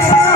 Thank you.